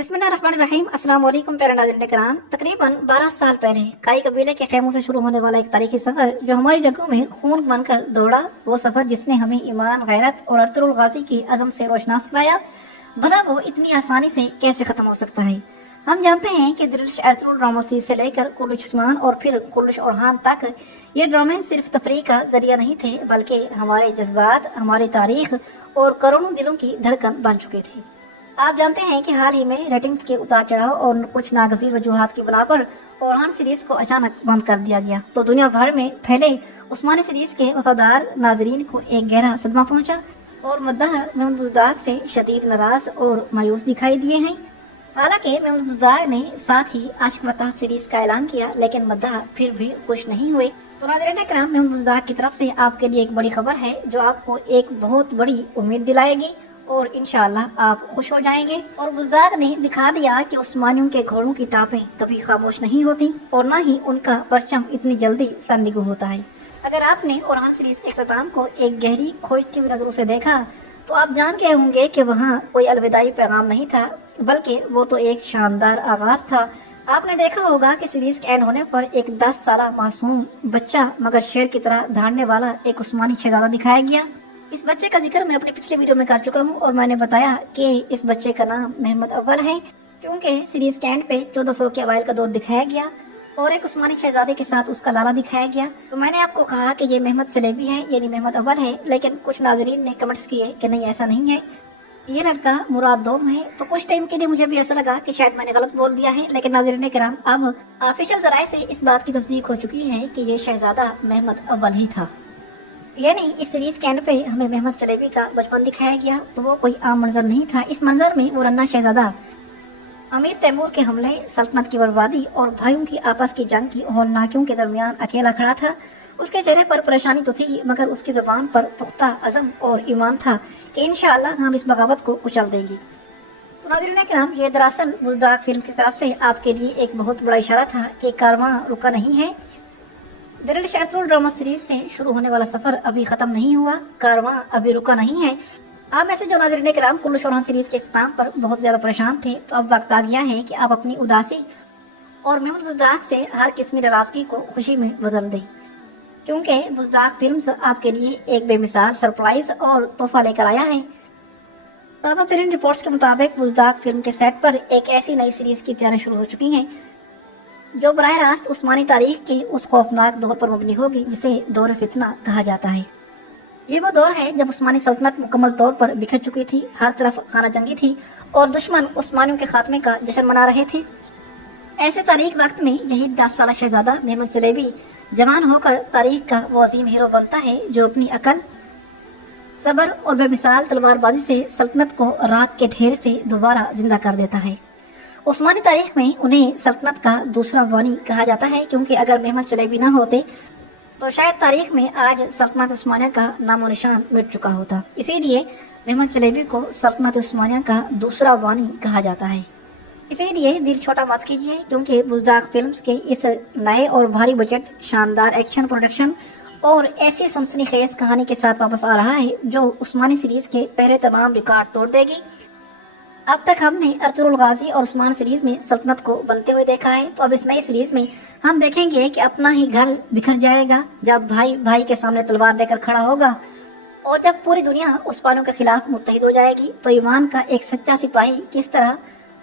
बिस्मिल्लाहिर्रहमानिर्रहीम। अस्सलाम वालेकुम प्यारे नाज़रीन किराम। तकरीबन 12 साल पहले काई कबीले के खेमों से शुरू होने वाला एक तारीखी सफर जो हमारी रगों में खून बनकर दौड़ा, वो सफर जिसने हमें ईमान, गैरत और अर्तुगरुल गाजी की अज़म से रोशनास पाया, भला वो इतनी आसानी से कैसे खत्म हो सकता है। हम जानते हैं कि दिलश अर्तुगरुल रामोसी से लेकर कुल्लुश उस्मान और फिर कुल्लुश ओरहान तक ये ड्रामे सिर्फ तफरीह का जरिया नहीं थे, बल्कि हमारे जज्बात, हमारी तारीख और करोड़ों दिलों की धड़कन बन चुके थे। आप जानते हैं कि हाल ही में रेटिंग्स के उतार चढ़ाव और कुछ नागजीर वजूहात की बिना पर ओरहान सीरीज को अचानक बंद कर दिया गया, तो दुनिया भर में फैले उस्मानी सीरीज के वफादार नाजरीन को एक गहरा सदमा पहुंचा और मद्दाह मेमन बुज़दाग से शदीद नाराज और मायूस दिखाई दिए हैं। हालांकि मेमन बुज़दाग ने साथ ही आशिक वतह सीरीज का ऐलान किया, लेकिन मद्दाह फिर भी खुश नहीं हुए। तो नाज़रीन किराम, मेमन बुज़दाग की तरफ से आपके लिए एक बड़ी खबर है जो आपको एक बहुत बड़ी उम्मीद दिलाएगी और इंशाअल्लाह आप खुश हो जाएंगे। और बुज़दाग ने दिखा दिया कि उस्मानियों के घोड़ों की टापें कभी खामोश नहीं होती और न ही उनका परचम इतनी जल्दी सरनिगू होता है। अगर आपने ओरहान सीरीज के इख्तिताम को एक गहरी खोजती हुई नजरों से देखा तो आप जान गए होंगे कि वहाँ कोई अलविदाई पैगाम नहीं था, बल्कि वो तो एक शानदार आगाज था। आपने देखा होगा कि सीरीज के एंड होने पर एक 10 साल मासूम बच्चा मगर शेर की तरह धाड़ने वाला एक उस्मानी शहजादा दिखाया गया। इस बच्चे का जिक्र मैं अपने पिछले वीडियो में कर चुका हूँ और मैंने बताया कि इस बच्चे का नाम मोहम्मद अव्वल है, क्योंकि सीरीज के एंड पे 1400 के अवाइल का दौर दिखाया गया और एक उस्मानी शहजादे के साथ उसका लाला दिखाया गया। तो मैंने आपको कहा कि ये मोहम्मद चलेबी है, यानी मोहम्मद अव्वल है, लेकिन कुछ नाजरीन ने कमेंट्स किए कि नहीं ऐसा नहीं है, ये लड़का मुराद दोम है। तो कुछ टाइम के लिए मुझे भी ऐसा लगा कि शायद मैंने गलत बोल दिया है, लेकिन नाज़रीन किराम, अब ऑफिशियल जराये से इस बात की तस्दीक हो चुकी है कि ये शहजादा मोहम्मद अव्वल ही था। यानी इस सीरीज के एंड पे हमें मोहम्मद चलेबी का बचपन दिखाया गया, तो वो कोई आम मंजर नहीं था। इस मंजर में वो रन्ना शहजादा अमीर तैमूर के हमले, सल्तनत की बर्बादी और भाइयों की आपस की जंग की हौलनाकियों के दरमियान अकेला खड़ा था। उसके चेहरे पर परेशानी तो थी, मगर उसकी जुबान पर पुख्ता अज़म और ईमान था कि इंशाअल्लाह हम इस बगावत को कुचल देंगे। तो नाज़रीन किराम, ये दरअसल बुज़दाग फिल्म की तरफ से आपके लिए एक बहुत बड़ा इशारा था कि कारवां रुका नहीं है। दिलश अर्तुगरुल ड्रामा सीरीज से शुरू होने वाला सफर अभी खत्म नहीं हुआ, कारवां अभी रुका नहीं है। आप में से जो नाज़रीन किराम कुल्लुश ओरहान सीरीज के इख्तिताम पर बहुत ज्यादा परेशान थे, तो अब वक्त आ गया है कि आप अपनी उदासी और मोहम्मद बुज़दाग से हर किस्म नाराजगी को खुशी में बदल दें, क्योंकि बुज़दाग फिल्म्स आपके लिए एक बेमिसाल सरप्राइज और तोहफा लेकर आया है। ताज़ा तरीन रिपोर्ट्स के मुताबिक बुज़दाग फिल्म के सेट पर एक ऐसी नई सीरीज की तैयारी शुरू हो चुकी है जो बराह रास्त उस्मानी तारीख के उस खौफनाक दौर पर मबनी होगी जिसे दौर फितना कहा जाता है। ये वो दौर है जब उस्मानी सल्तनत मुकम्मल तौर पर बिखर चुकी थी, हर तरफ खाना जंगी थी और दुश्मन उस्मानियों के खात्मे का जश्न मना रहे थे। ऐसे तारीख वक्त में यही 10 साल शहजादा मोहम्मद चलेबी जवान होकर तारीख का वो अजीम हीरो बनता है जो अपनी अकल, सब्र और बेमिसाल तलवारबाजी से सल्तनत को राख के ढेर से दोबारा जिंदा कर देता है। उस्मानी तारीख में उन्हें सल्तनत का दूसरा बानी कहा जाता है, क्योंकि अगर मोहम्मद चलेबी न होते तो शायद तारीख में आज सल्तनत उस्मानिया का नामो निशान मिट चुका होता। इसीलिए मोहम्मद चलेबी को सल्तनत उस्मानिया का दूसरा बानी कहा जाता है। इसीलिए दिल छोटा मत कीजिए, क्योंकि बुज़दाग फिल्म्स के इस नए और भारी बजट, शानदार एक्शन प्रोडक्शन और ऐसी सनसनीखेज कहानी के साथ वापस आ रहा है जो उस्मानी सीरीज के पहले तमाम रिकॉर्ड तोड़ देगी। अब तक हमने अर्तुगरुल गाजी और उस्मान सीरीज में सल्तनत को बनते हुए देखा है, तो अब इस नई सीरीज में हम देखेंगे कि अपना ही घर बिखर जाएगा जब भाई भाई के सामने तलवार लेकर खड़ा होगा और जब पूरी दुनिया उस्मानियों के खिलाफ मुत्तहिद हो जाएगी, तो ईमान का एक सच्चा सिपाही किस तरह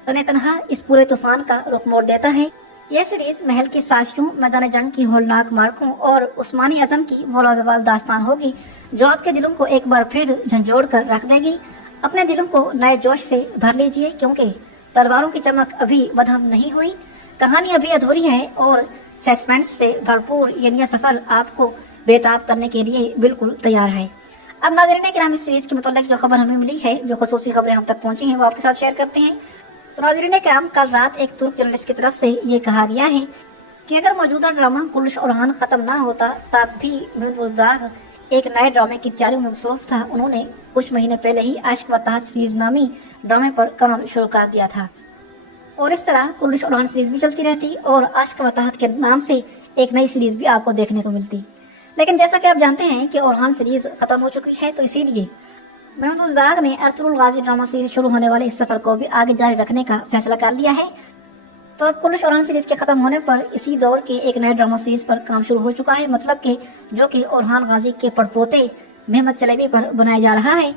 तने तनहा इस पूरे तूफान का रुख मोड़ देता है। यह सीरीज महल की साजिशों, मैदान जंग की होलनाक मार्कों और उस्मानी अज़म की मौलाजवाल दास्तान होगी जो आपके दिलों को एक बार फिर झंझोड़ कर रख देगी। अपने दिलों को नए जोश से भर लीजिए, क्योंकि तलवारों की चमक अभी बदहम नहीं हुई, कहानी अभी अधूरी है और सस्पेंस से भरपूर ये सफर आपको बेताब करने के लिए बिल्कुल तैयार है। अब नाज़रीन किराम, इस सीरीज के मुताल्लिक़ जो खबर हमें मिली है, जो खुसूसी खबरें हम तक पहुंची हैं, वो आपके साथ शेयर करते हैं। तो नाज़रीन किराम, कल रात एक तुर्क जर्नलिस्ट की तरफ से ये कहा गया है कि अगर मौजूदा ड्रामा कुल्लुश ओरहान खत्म ना होता तब भी बुज़दाग एक नए ड्रामे की तैयारी में मसरूफ था। उन्होंने कुछ महीने पहले ही आशिक वतह सीरीज नामी ड्रामे पर काम शुरू कर दिया था और इस तरह कुल्लुश ओरहान सीरीज भी चलती रहती और आशिक वतह के नाम से एक नई सीरीज भी आपको देखने को मिलती। लेकिन जैसा कि आप जानते हैं कि ओरहान सीरीज खत्म हो चुकी है, तो इसीलिए महमूद बुज़दाग ने अर्तुगरुल गाजी ड्रामा सीरीज शुरू होने वाले इस सफर को भी आगे जारी रखने का फैसला कर लिया है। तो अब कुल्लू शौरान सीरीज के खत्म होने पर इसी दौर के एक नए ड्रामा सीरीज पर काम शुरू हो चुका है, मतलब कि जो कि ओरहान गाजी के पड़पोते महमद चलेबी पर बनाया जा रहा है।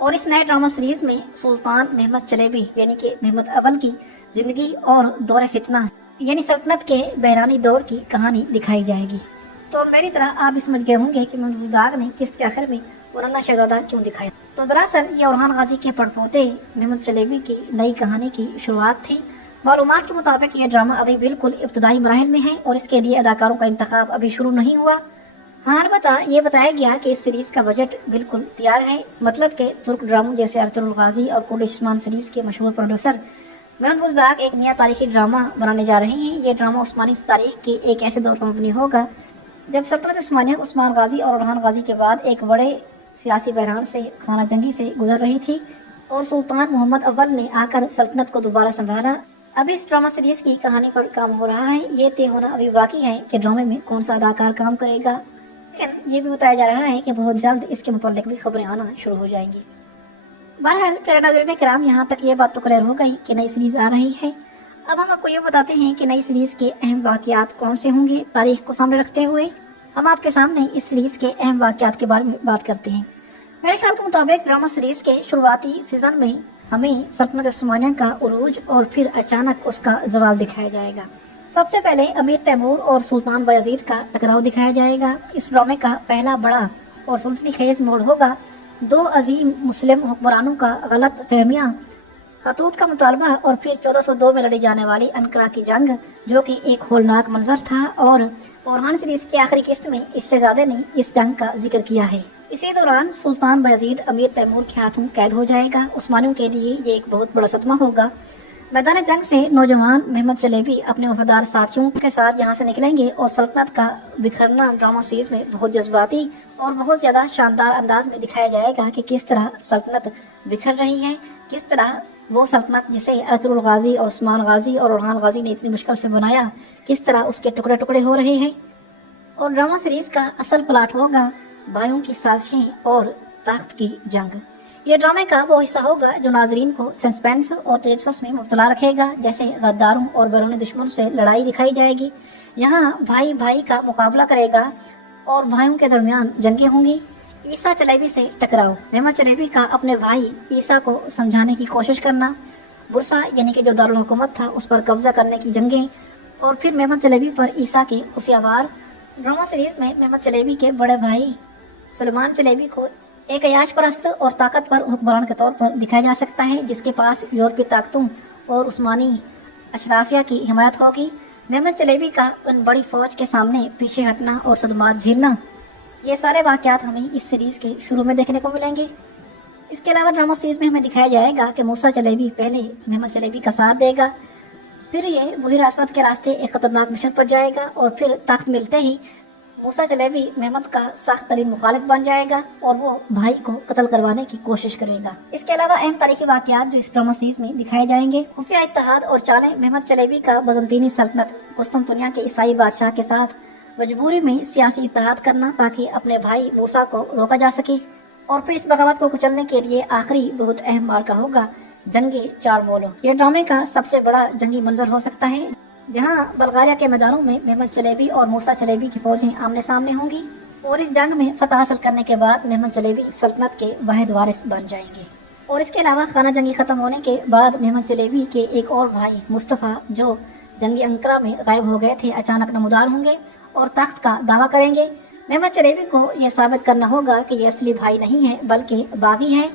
और इस नए ड्रामा सीरीज में सुल्तान महमद चलेबी यानी कि महमद अव्वल की जिंदगी और दौर फितना यानी सल्तनत के बहरानी दौर की कहानी दिखाई जाएगी। तो मेरी तरह आप भी समझ गए होंगे कि महमूद बुज़दाग ने किस्त के आखिर में मुरन्ना शहजादा क्यों दिखाया। तो दरअसल ये ओरहान गाजी के पड़पोते महमद चलेबी की नई कहानी की शुरुआत थी। मालूमात के मुताबिक ये ड्रामा अभी बिल्कुल इब्तदाई मराहिल में है और इसके लिए अदाकारों का इंतखाब अभी शुरू नहीं हुआ। हाँ, अलबत्ता ये बताया गया कि इस सीरीज का बजट बिल्कुल तैयार है, मतलब कि तुर्क ड्रामों जैसे अर्तुगरुल गाजी और कुल्लू उस्मान सीरीज के मशहूर प्रोड्यूसर महमूद बुज़दाग एक नया तारीखी ड्रामा बनाने जा रहे हैं। ये ड्रामा उस्मानी तारीख के एक ऐसे दौर पर मबनी होगा जब सल्तनत उस्मानिया उस्मान गाजी और ओरहान गाजी के बाद एक बड़े सियासी बहरान से खाना जंगी से गुजर रही थी और सुल्तान मोहम्मद अव्वल ने आकर सल्तनत को दोबारा संभाला। अभी इस ड्रामा सीरीज की कहानी पर काम हो रहा है। ये तय होना अभी बाकी है कि ड्रामे में कौन सा अदाकार काम करेगा, लेकिन ये भी बताया जा रहा है कि बहुत जल्द इसके मुताल्लिक भी खबरें आना शुरू हो जाएंगी। बहरहाल प्यारे नाज़रीन किराम, यहाँ तक ये बात तो क्लियर हो गई कि नई सीरीज आ रही है। अब हम आपको ये बताते हैं कि नई सीरीज के अहम वाक़यात कौन से होंगे। तारीख को सामने रखते हुए हम आपके सामने इस सीरीज के अहम वाक़यात के बारे में बात करते हैं। मेरे ख्याल के मुताबिक ड्रामा सीरीज के शुरुआती सीजन में हमें सल्तनत उस्मानिया का उरूज और फिर अचानक उसका जवाल दिखाया जाएगा। सबसे पहले अमीर तैमूर और सुल्तान बायजीद का टकराव दिखाया जाएगा। इस ड्रामे का पहला बड़ा और सुनसनी खेज मोड़ होगा दो अजीम मुस्लिम हुक्मरानों का गलत फहमियाँ, खतूत का मुतालबा और फिर 1402 में लड़ी जाने वाली अनकरा की जंग, जो कि एक होलनाक मंजर था। और ओरहान सीरीज की आखिरी किस्त में इस्तेजादे ने इस जंग का जिक्र किया है। इसी दौरान सुल्तान बायजीद अमीर तैमूर के हाथों कैद हो जाएगा। उस्मानियों के लिए ये एक बहुत बड़ा सदमा होगा। मैदान जंग से नौजवान महमद चलेबी अपने वफादार साथियों के साथ यहाँ से निकलेंगे और सल्तनत का बिखरना ड्रामा सीरीज में बहुत जज्बाती और बहुत ज्यादा शानदार अंदाज में दिखाया जाएगा कि किस तरह सल्तनत बिखर रही है, किस तरह वो सल्तनत जिसे अर्तुगरुल गाजी और उस्मान गाजी और ओरहान गाजी ने इतनी मुश्किल से बनाया, किस तरह उसके टुकड़े टुकड़े हो रहे हैं। और ड्रामा सीरीज का असल प्लाट होगा भाइयों की साजिशें और ताकत की जंग। ये ड्रामे का वो हिस्सा होगा जो नाजरीन को सस्पेंस और तजस्सुस में मुब्तला रखेगा। जैसे गद्दारों और बैरूनी दुश्मन से लड़ाई दिखाई जाएगी, यहाँ भाई भाई का मुकाबला करेगा और भाइयों के दरमियान जंगें होंगी। ईसा चलेबी से टकराव, महमद चलेबी का अपने भाई ईसा को समझाने की कोशिश करना, बुरसा यानी कि जो दारुल हुकूमत था उस पर कब्जा करने की जंगें, और फिर महमद चलेबी पर ईसा के खुफिया वार। ड्रामा सीरीज में महमद चलेबी के बड़े भाई सुलेमान चलेबी को एक अयाश परस्त और ताकतवर हुक्मरान के तौर पर दिखाया जा सकता है, जिसके पास यूरोपीय ताकतों और उस्मानी अशराफिया की हिमायत होगी। महमद चलेबी का उन बड़ी फौज के सामने पीछे हटना और सदमात झेलना, ये सारे वाक़यात हमें इस सीरीज के शुरू में देखने को मिलेंगे। इसके अलावा ड्रामा सीरीज में हमें दिखाया जाएगा कि मूसा चलेबी पहले महमद चलेबी का साथ देगा, फिर ये बुहिर अस्वद के रास्ते एक खतरनाक मिशन पर जाएगा और फिर तख्त मिलते ही मूसा चलेबी महमद का सख्त तरीन मुखालिफ बन जाएगा और वो भाई को कत्ल करवाने की कोशिश करेगा। इसके अलावा अहम तारीखी वाक़यात जो इस ड्रामा सीरीज में दिखाए जाएंगे, खुफिया इत्तेहाद और चालें महमद चलेबी का बजंतीनी सल्तनत कुस्तुनतुनिया के ईसाई बादशाह के साथ मजबूरी में सियासी इत्तेहाद करना ताकि अपने भाई मूसा को रोका जा सके, और फिर इस बगावत को कुचलने के लिए आखिरी बहुत अहम मार्का होगा जंगे चार मोलो। ये ड्रामे का सबसे बड़ा जंगी मंजर हो सकता है, जहां बल्गारिया के मैदानों में महमद चलेबी और मूसा चलेबी की फौजें आमने सामने होंगी और इस जंग में फतह हासिल करने के बाद महमद चलेबी सल्तनत के वाहिद वारिस बन जाएंगे। और इसके अलावा खाना जंगी खत्म होने के बाद महमद चलेबी के एक और भाई मुस्तफ़ा, जो जंगी अंकरा में गायब हो गए थे, अचानक नमूदार होंगे और तख्त का दावा करेंगे। महमद चलेबी को यह साबित करना होगा कि ये असली भाई नहीं है बल्कि बागी है।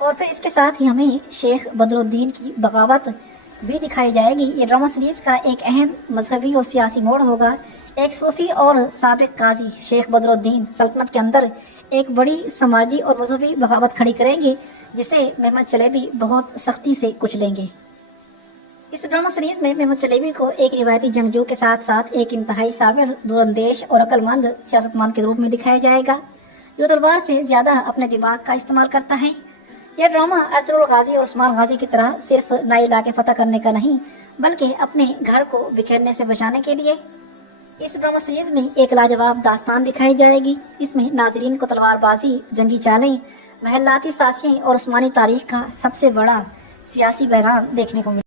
और फिर इसके साथ ही हमें शेख बदरुद्दीन की बगावत भी दिखाई जाएगी। ये ड्रामा सीरीज का एक अहम मजहबी और सियासी मोड़ होगा। एक सूफी और साबिक काजी शेख बदरुद्दीन सल्तनत के अंदर एक बड़ी समाजी और मजहबी बगावत खड़ी करेंगे, जिसे महमद चलेबी बहुत सख्ती से कुचलेंगे। इस ड्रामा सीरीज में महमद चलेबी को एक रिवायती जंगजू के साथ साथ एक इंतहाई साबिर, दूरंदेश और अक्लमंद सियासतमान के रूप में दिखाया जाएगा, जो तलवार से ज्यादा अपने दिमाग का इस्तेमाल करता है। यह ड्रामा अर्तुगरुल गाजी और उस्मान गाजी की तरह सिर्फ नए इलाके फतह करने का नहीं, बल्कि अपने घर को बिखेरने से बचाने के लिए। इस ड्रामा सीरीज में एक लाजवाब दास्तान दिखाई जाएगी। इसमें नाजरीन को तलवारबाजी, जंगी चालें, محلاتی سازشیں اور عثمانی تاریخ کا سب سے بڑا سیاسی بحران دیکھنے کو ملا۔